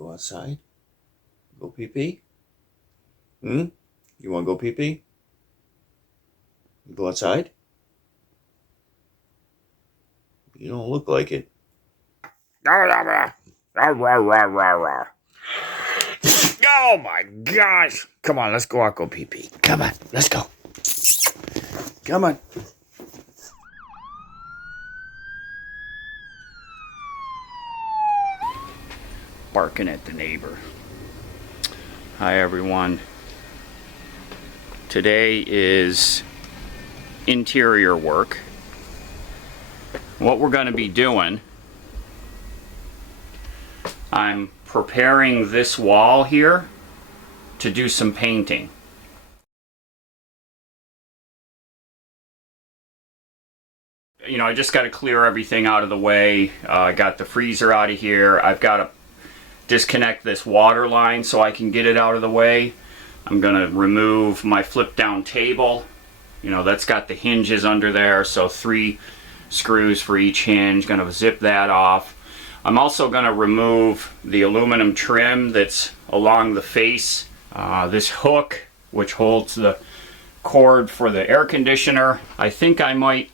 Go outside? Go pee-pee? You want to go pee-pee? Go outside? You don't look like it. Oh my gosh! Come on, let's go out, go pee-pee. Come on, let's go. Come on. Barking at the neighbor. Hi everyone. Today is interior work. What we're going to be doing, I'm preparing this wall here to do some painting. You know, I just got to clear everything out of the way. I got the freezer out of here. I've got to disconnect this water line so I can get it out of the way. I'm going to remove my flip down table. You know, that's got the hinges under there, so 3 screws for each hinge. Going to zip that off. I'm also going to remove the aluminum trim that's along the face. This hook, which holds the cord for the air conditioner. I think I might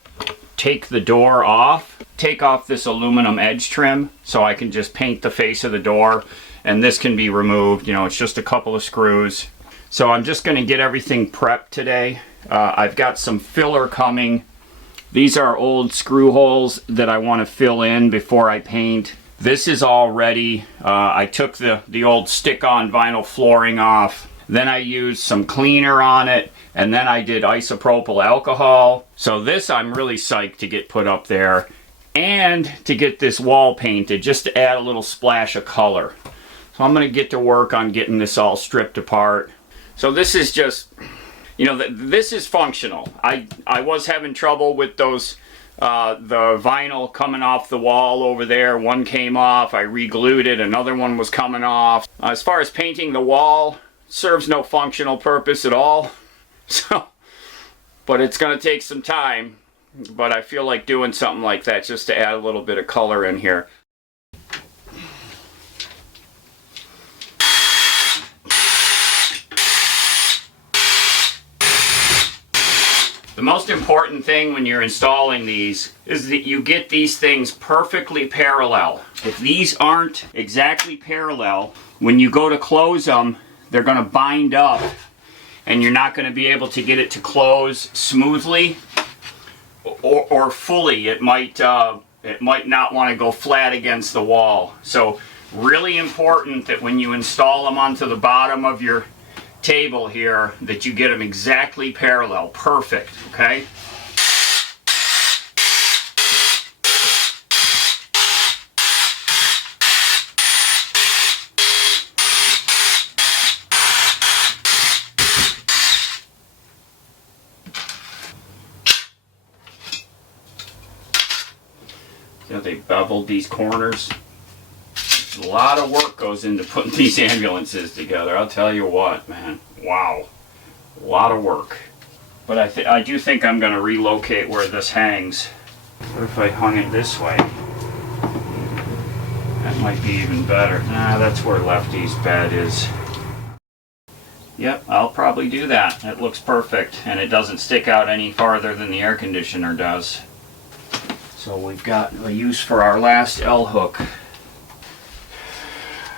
take the door off, take off this aluminum edge trim so I can just paint the face of the door, and this can be removed. You know, it's just a couple of screws. So I'm just going to get everything prepped today. I've got some filler coming. These are old screw holes that I want to fill in before I paint. This is all ready. I took the old stick-on vinyl flooring off. Then I used some cleaner on it, and then I did isopropyl alcohol. So this I'm really psyched to get put up there and to get this wall painted, just to add a little splash of color. So I'm going to get to work on getting this all stripped apart. So this is just, you know, this is functional. I was having trouble with those, the vinyl coming off the wall over there. One came off, I re-glued it, another one was coming off. As far as painting the wall, serves no functional purpose at all. So, but it's going to take some time. But I feel like doing something like that just to add a little bit of color in here. The most important thing when you're installing these is that you get these things perfectly parallel. If these aren't exactly parallel, when you go to close them, they're going to bind up and you're not going to be able to get it to close smoothly or fully. It might not want to go flat against the wall. So really important that when you install them onto the bottom of your table here, that you get them exactly parallel, perfect, okay? See how they beveled these corners? A lot of work goes into putting these ambulances together. I'll tell you what, man. Wow. A lot of work. But I do think I'm going to relocate where this hangs. What if I hung it this way? That might be even better. Nah, that's where Lefty's bed is. Yep, I'll probably do that. It looks perfect, and it doesn't stick out any farther than the air conditioner does. So we've got a use for our last L-hook.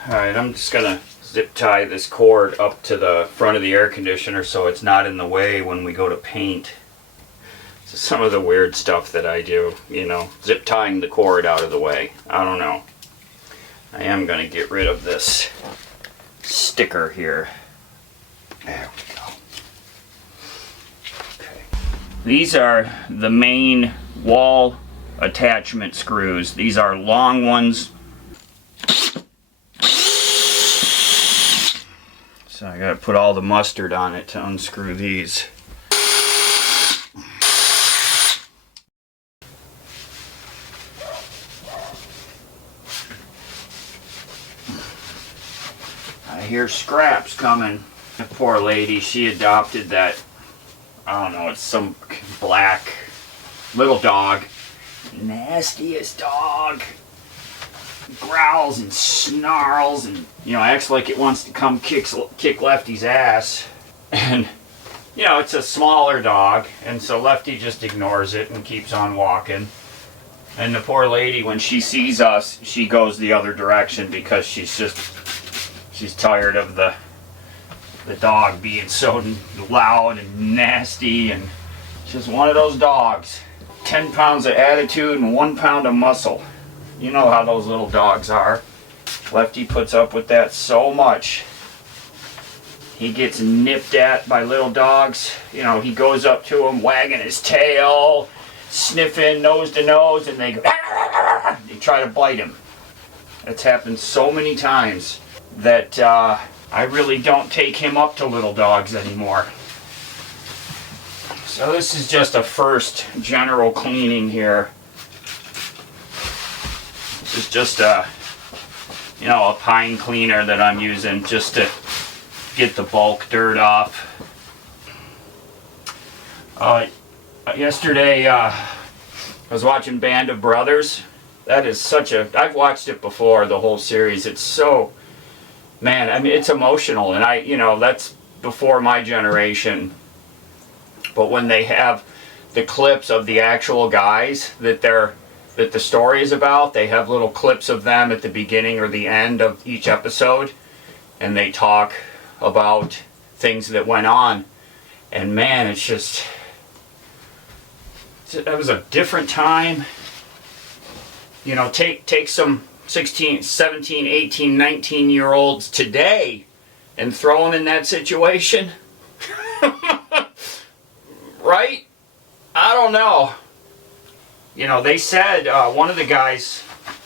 Alright, I'm just going to zip tie this cord up to the front of the air conditioner so it's not in the way when we go to paint. So some of the weird stuff that I do, you know, zip tying the cord out of the way. I don't know. I am going to get rid of this sticker here. There we go. Okay. These are the main wall attachment screws. These are long ones. So I gotta put all the mustard on it to unscrew these. I hear scraps coming. The poor lady, she adopted that, I don't know, it's some black little dog. Nastiest dog. growls and snarls and, you know, acts like it wants to come kick Lefty's ass. And, you know, it's a smaller dog, and so Lefty just ignores it and keeps on walking. And the poor lady, when she sees us, she goes the other direction because she's tired of the dog being so loud and nasty, and just one of those dogs. 10 pounds of attitude and 1 pound of muscle. You know how those little dogs are. Lefty puts up with that so much. He gets nipped at by little dogs. You know, he goes up to them, wagging his tail, sniffing nose to nose, and they go, "Ah!" They try to bite him. It's happened so many times that I really don't take him up to little dogs anymore. So this is just a first general cleaning here. This is just a, you know, a pine cleaner that I'm using just to get the bulk dirt off. Yesterday I was watching Band of Brothers. That is such a, I've watched it before, the whole series. It's so, man, I mean, it's emotional, and you know, that's before my generation. But when they have the clips of the actual guys that the story is about, they have little clips of them at the beginning or the end of each episode, and they talk about things that went on. And man, it's just, that was a different time. You know, take some 16, 17, 18, 19-year-olds today and throw them in that situation. Right? I don't know. You know, they said, one of the guys,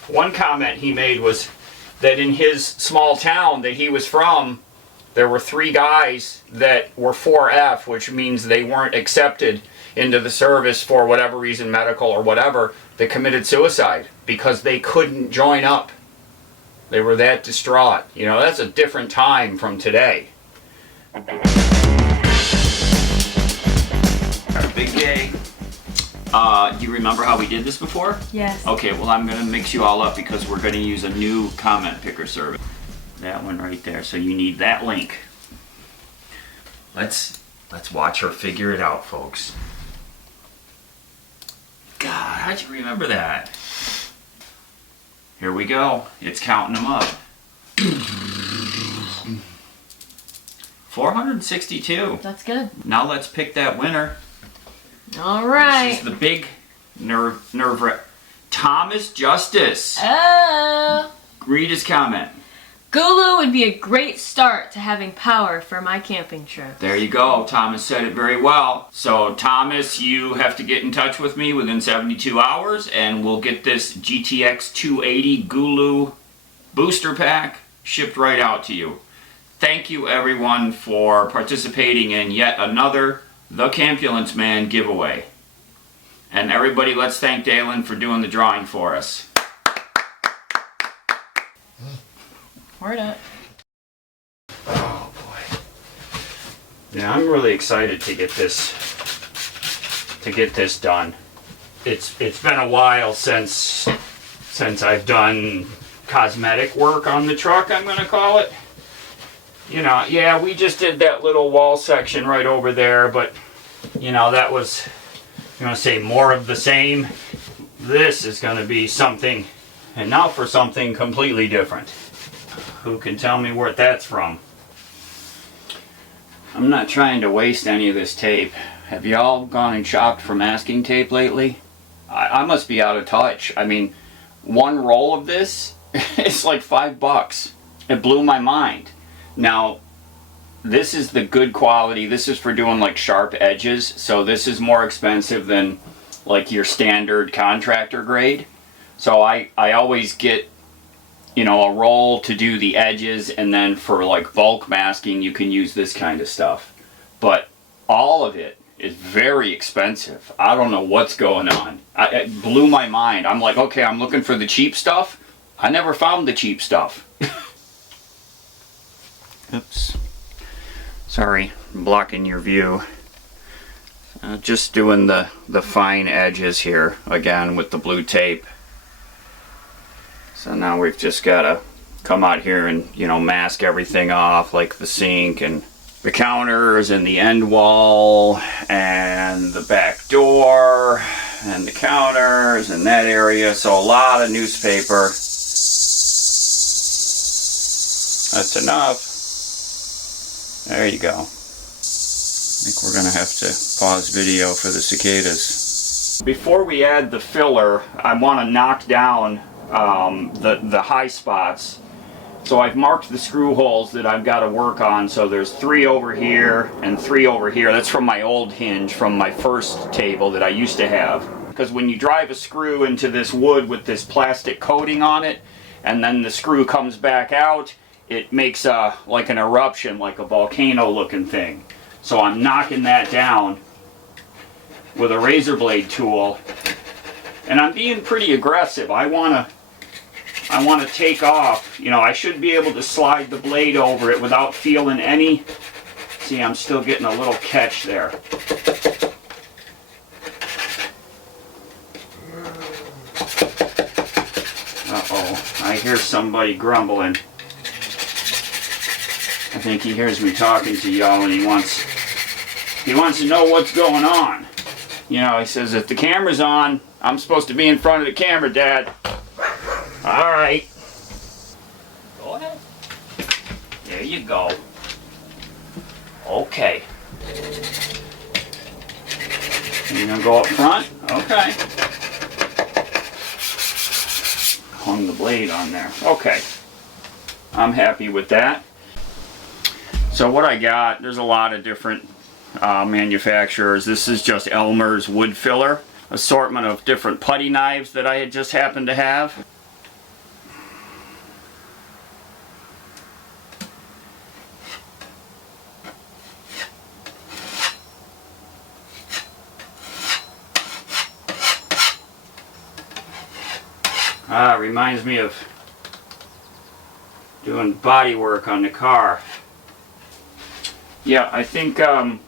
one comment he made was that in his small town that he was from, there were 3 guys that were 4F, which means they weren't accepted into the service for whatever reason, medical or whatever, that committed suicide because they couldn't join up. They were that distraught. You know, that's a different time from today. Our big day. Do you remember how we did this before? Yes. Okay, well, I'm going to mix you all up because we're going to use a new comment picker service. That one right there. So you need that link. Let's watch her figure it out, folks. God, how'd you remember that? Here we go. It's counting them up. 462. That's good. Now let's pick that winner. All right. This is the big nerve Thomas Justice. Oh. Read his comment. Gulu would be a great start to having power for my camping trip. There you go. Thomas said it very well. So Thomas, you have to get in touch with me within 72 hours and we'll get this GTX 280 Gulu booster pack shipped right out to you. Thank you everyone for participating in yet another The Campulance Man giveaway. And everybody, let's thank Dalen for doing the drawing for us. Word up. Oh boy. Yeah, I'm really excited to get this done. It's been a while since I've done cosmetic work on the truck, I'm gonna call it. You know, yeah, we just did that little wall section right over there, but you know, that was, you want to say more of the same. This is gonna be something, and now for something completely different. Who can tell me where that's from? I'm not trying to waste any of this tape. Have y'all gone and shopped for masking tape lately? I must be out of touch. I mean, one roll of this is like $5. It blew my mind. Now, this is the good quality. This is for doing like sharp edges. So this is more expensive than like your standard contractor grade. So I always get, you know, a roll to do the edges, and then for like bulk masking you can use this kind of stuff. But all of it is very expensive. I don't know what's going on. It blew my mind. I'm like, okay, I'm looking for the cheap stuff. I never found the cheap stuff. Oops. Sorry, I'm blocking your view. Just doing the fine edges here again with the blue tape. So now we've just got to come out here and, you know, mask everything off, like the sink and the counters and the end wall and the back door and the counters and that area. So a lot of newspaper. That's enough. There you go. I think we're gonna have to pause video for the cicadas. Before we add the filler, I want to knock down the high spots. So I've marked the screw holes that I've got to work on. So there's 3 over here and 3 over here. That's from my old hinge from my first table that I used to have. Because when you drive a screw into this wood with this plastic coating on it, and then the screw comes back out, it makes like an eruption, like a volcano looking thing. So I'm knocking that down with a razor blade tool. And I'm being pretty aggressive. I want to take off, you know, I should be able to slide the blade over it without feeling any. See, I'm still getting a little catch there. Uh-oh, I hear somebody grumbling. I think he hears me talking to y'all and he wants to know what's going on. You know, he says, if the camera's on, I'm supposed to be in front of the camera, Dad. All right. Go ahead. There you go. Okay. You're gonna go up front? Okay. Hung the blade on there. Okay. I'm happy with that. So what I got, there's a lot of different manufacturers. This is just Elmer's wood filler. Assortment of different putty knives that I had just happened to have. Reminds me of doing body work on the car. Yeah, I think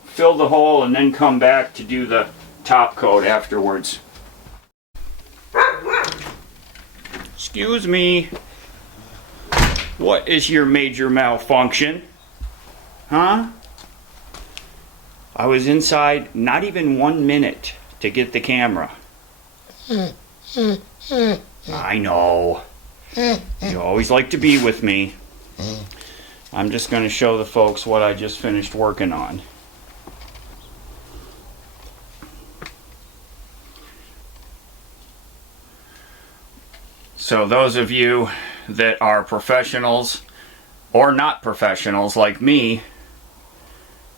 fill the hole and then come back to do the top coat afterwards. Excuse me. What is your major malfunction? Huh? I was inside not even 1 minute to get the camera. I know. You always like to be with me. I'm just going to show the folks what I just finished working on. So those of you that are professionals or not professionals like me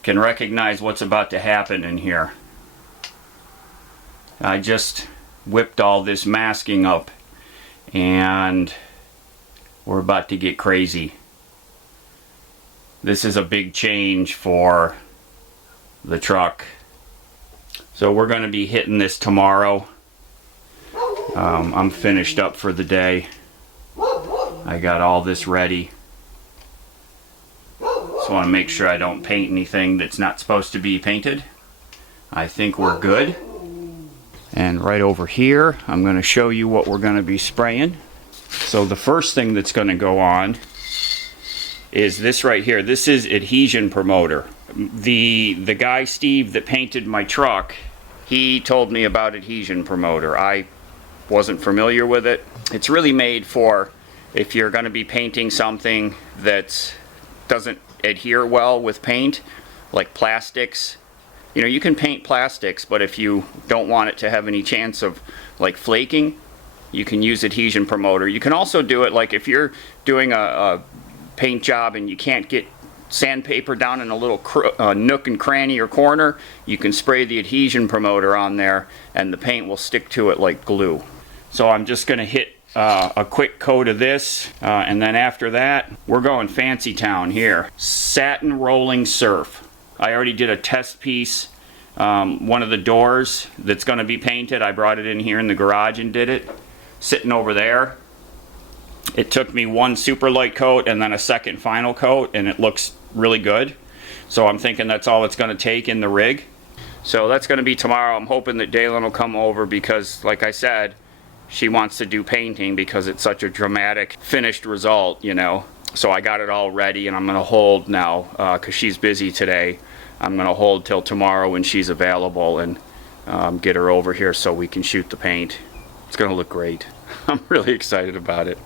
can recognize what's about to happen in here. I just whipped all this masking up and we're about to get crazy. This is a big change for the truck. So we're going to be hitting this tomorrow. I'm finished up for the day. I got all this ready. Just want to make sure I don't paint anything that's not supposed to be painted. I think we're good. And right over here, I'm going to show you what we're going to be spraying. So the first thing that's going to go on is this right here. This is adhesion promoter. The guy, Steve, that painted my truck, he told me about adhesion promoter. I wasn't familiar with it. It's really made for if you're going to be painting something that doesn't adhere well with paint, like plastics. You know, you can paint plastics, but if you don't want it to have any chance of like flaking, you can use adhesion promoter. You can also do it like if you're doing a paint job and you can't get sandpaper down in a little nook and cranny or corner, you can spray the adhesion promoter on there and the paint will stick to it like glue. So I'm just going to hit a quick coat of this and then after that we're going fancy town here. Satin rolling surf. I already did a test piece. One of the doors that's going to be painted, I brought it in here in the garage and did it. Sitting over there. It took me one super light coat and then a second final coat and it looks really good. So I'm thinking that's all it's going to take in the rig. So that's going to be tomorrow. I'm hoping that Dalen will come over because like I said, she wants to do painting because it's such a dramatic finished result, you know. So I got it all ready, and I'm gonna hold now because she's busy today. I'm gonna hold till tomorrow when she's available and get her over here so we can shoot the paint. It's gonna look great. I'm really excited about it.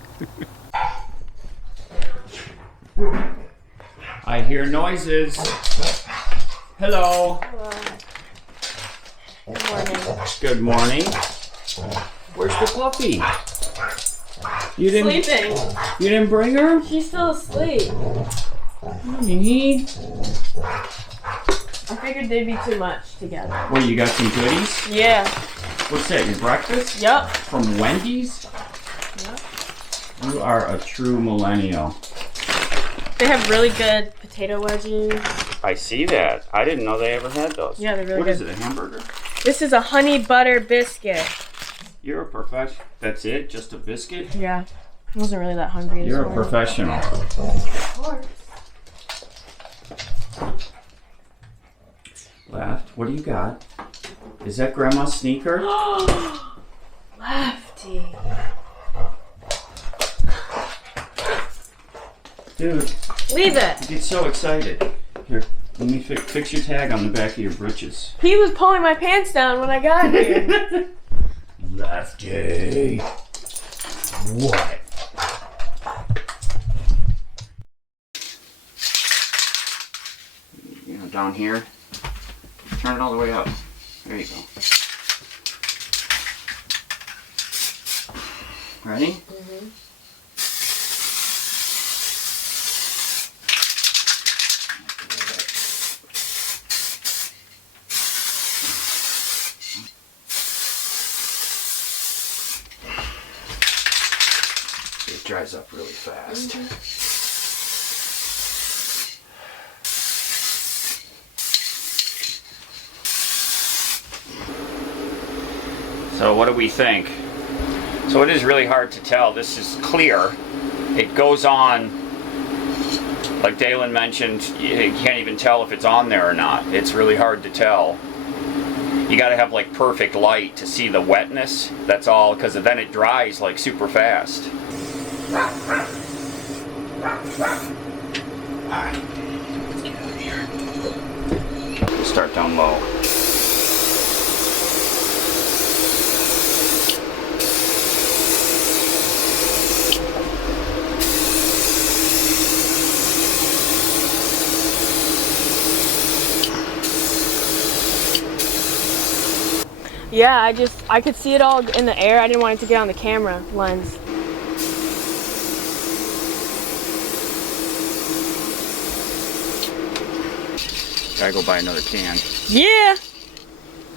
I hear noises. Hello. Hello. Good morning. Good morning. Where's the puppy? You didn't. Sleeping. You didn't bring her? She's still asleep. Honey. I figured they'd be too much together. Well, you got some goodies? Yeah. What's that? Your breakfast? Yep. From Wendy's? Yep. You are a true millennial. They have really good potato wedges. I see that. I didn't know they ever had those. Yeah, they're really What good. is it? A hamburger? This is a honey butter biscuit. You're a professional. That's it? Just a biscuit? Yeah. I wasn't really that hungry. You're a professional. Of course. Left. What do you got? Is that Grandma's sneaker? Lefty. Dude, Leave it. you get so excited. Here, let me fix your tag on the back of your britches. He was pulling my pants down when I got here. Lefty. What? You know, down here. Turn it all the way up. There you go. Ready? Mm-hmm. It dries up really fast. So what do we think? So it is really hard to tell. This is clear. It goes on, like Dalen mentioned, you can't even tell if it's on there or not. It's really hard to tell. You gotta have like perfect light to see the wetness. That's all, because then it dries like super fast. Alright, let's get out of here. We'll start down low. Yeah, I could see it all in the air. I didn't want it to get on the camera lens. Gotta go buy another can. Yeah!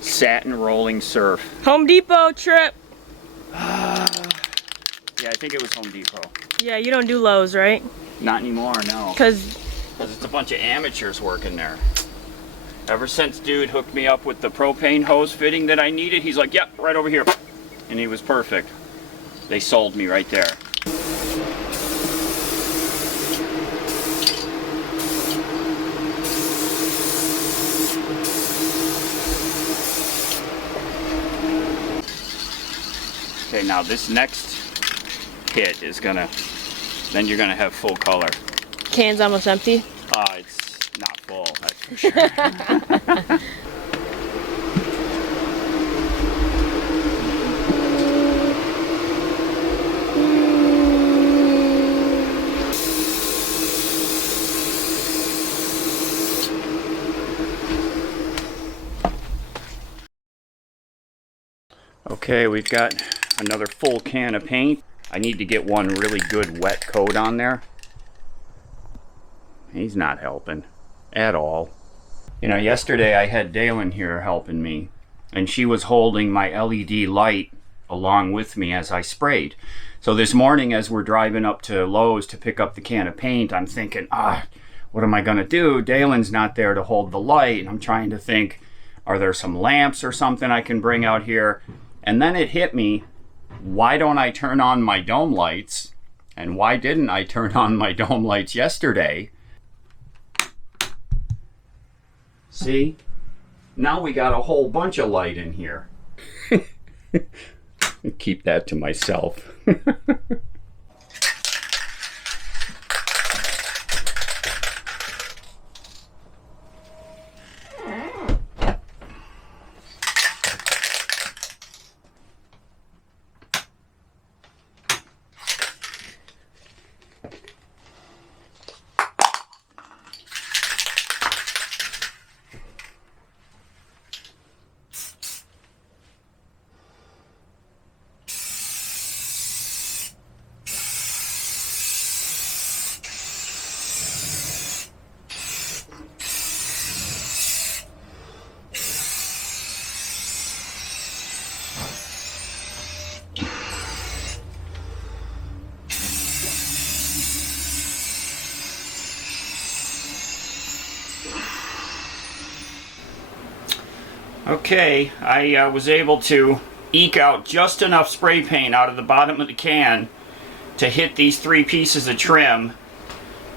Satin rolling surf. Home Depot trip. Yeah, I think it was Home Depot. Yeah, you don't do Lowe's, right? Not anymore, no. Because it's a bunch of amateurs working there. Ever since dude hooked me up with the propane hose fitting that I needed, he's like, yep, right over here. And he was perfect. They sold me right there. Okay, now this next hit is gonna, then you're gonna have full color. can's almost empty. It's not full, that's for sure. Okay, we've got another full can of paint. I need to get one really good wet coat on there. He's not helping at all. You know, yesterday I had Dalen here helping me, and she was holding my LED light along with me as I sprayed. So this morning as we're driving up to Lowe's to pick up the can of paint, I'm thinking, what am I gonna do? Dalen's not there to hold the light, and I'm trying to think, are there some lamps or something I can bring out here? And then it hit me, why don't I turn on my dome lights? And why didn't I turn on my dome lights yesterday? See? Now we got a whole bunch of light in here. Keep that to myself. Okay, I was able to eke out just enough spray paint out of the bottom of the can to hit these 3 pieces of trim.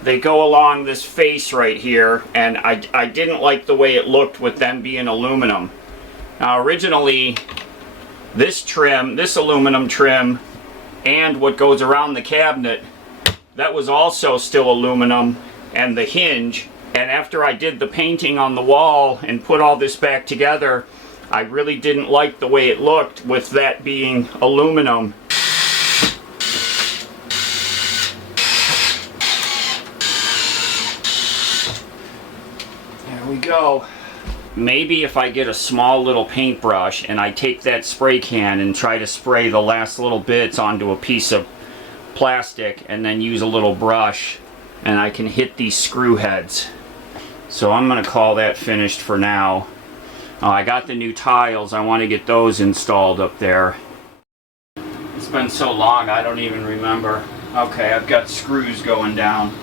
They go along this face right here, and I didn't like the way it looked with them being aluminum. Now originally, this trim, this aluminum trim, and what goes around the cabinet, that was also still aluminum, and the hinge. And after I did the painting on the wall and put all this back together, I really didn't like the way it looked with that being aluminum. There we go. Maybe if I get a small little paintbrush and I take that spray can and try to spray the last little bits onto a piece of plastic and then use a little brush, and I can hit these screw heads. So I'm going to call that finished for now. I got the new tiles. I want to get those installed up there. It's been so long I don't even remember. Okay, I've got screws going down.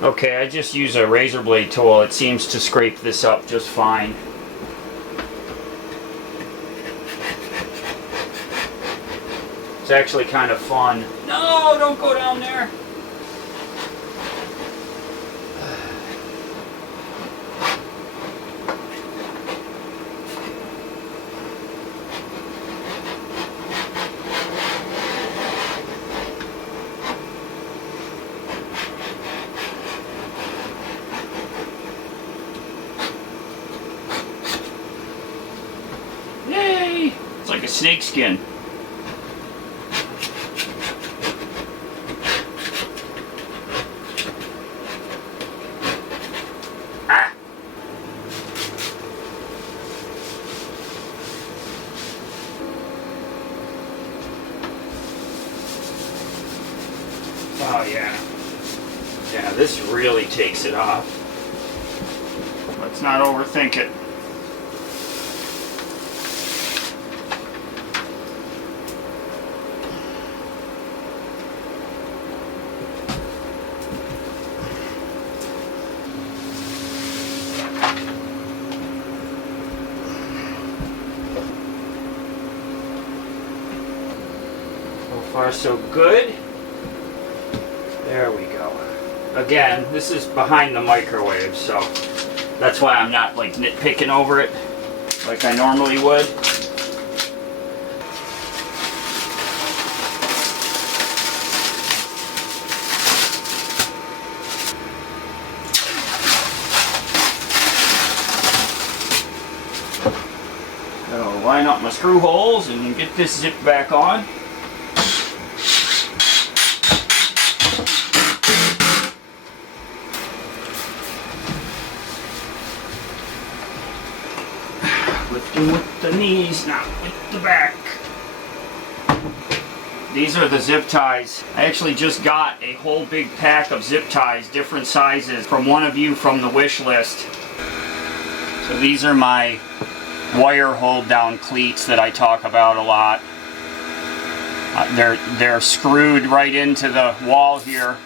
Okay, I just use a razor blade tool. It seems to scrape this up just fine. It's actually kind of fun. No, don't go down there. It's like a snake skin. Ah. Oh yeah. Yeah, this really takes it off. Let's not overthink it. Far so good. There we go. Again, this is behind the microwave, so that's why I'm not like nitpicking over it like I normally would. So line up my screw holes and get this zip back on. Lifting with the knees, not with the back. These are the zip ties. I actually just got a whole big pack of zip ties, different sizes, from one of you from the wish list. So these are my wire hold down cleats that I talk about a lot. They're screwed right into the wall here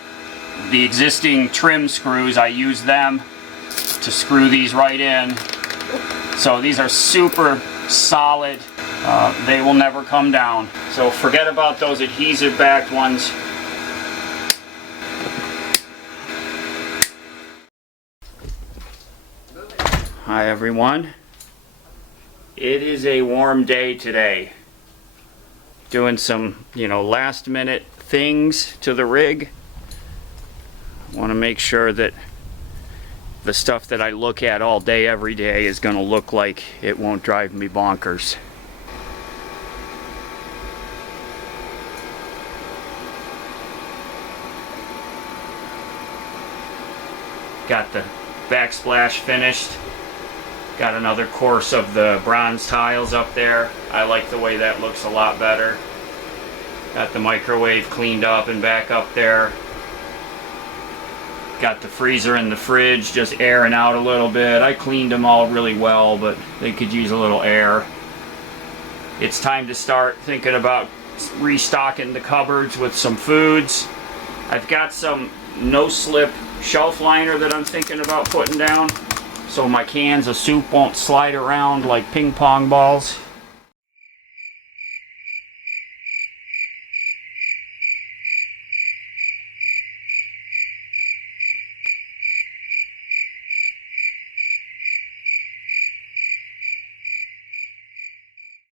the existing trim screws, I use them to screw these right in. So these are super solid. They will never come down. So forget about those adhesive backed ones. Hi everyone. It is a warm day today. Doing some, last minute things to the rig. I want to make sure that the stuff that I look at all day every day is going to look like it won't drive me bonkers. Got the backsplash finished. Got another course of the bronze tiles up there. I like the way that looks a lot better. Got the microwave cleaned up and back up there. Got the freezer and the fridge just airing out a little bit. I cleaned them all really well, but they could use a little air. It's time to start thinking about restocking the cupboards with some foods. I've got some no-slip shelf liner that I'm thinking about putting down so my cans of soup won't slide around like ping pong balls.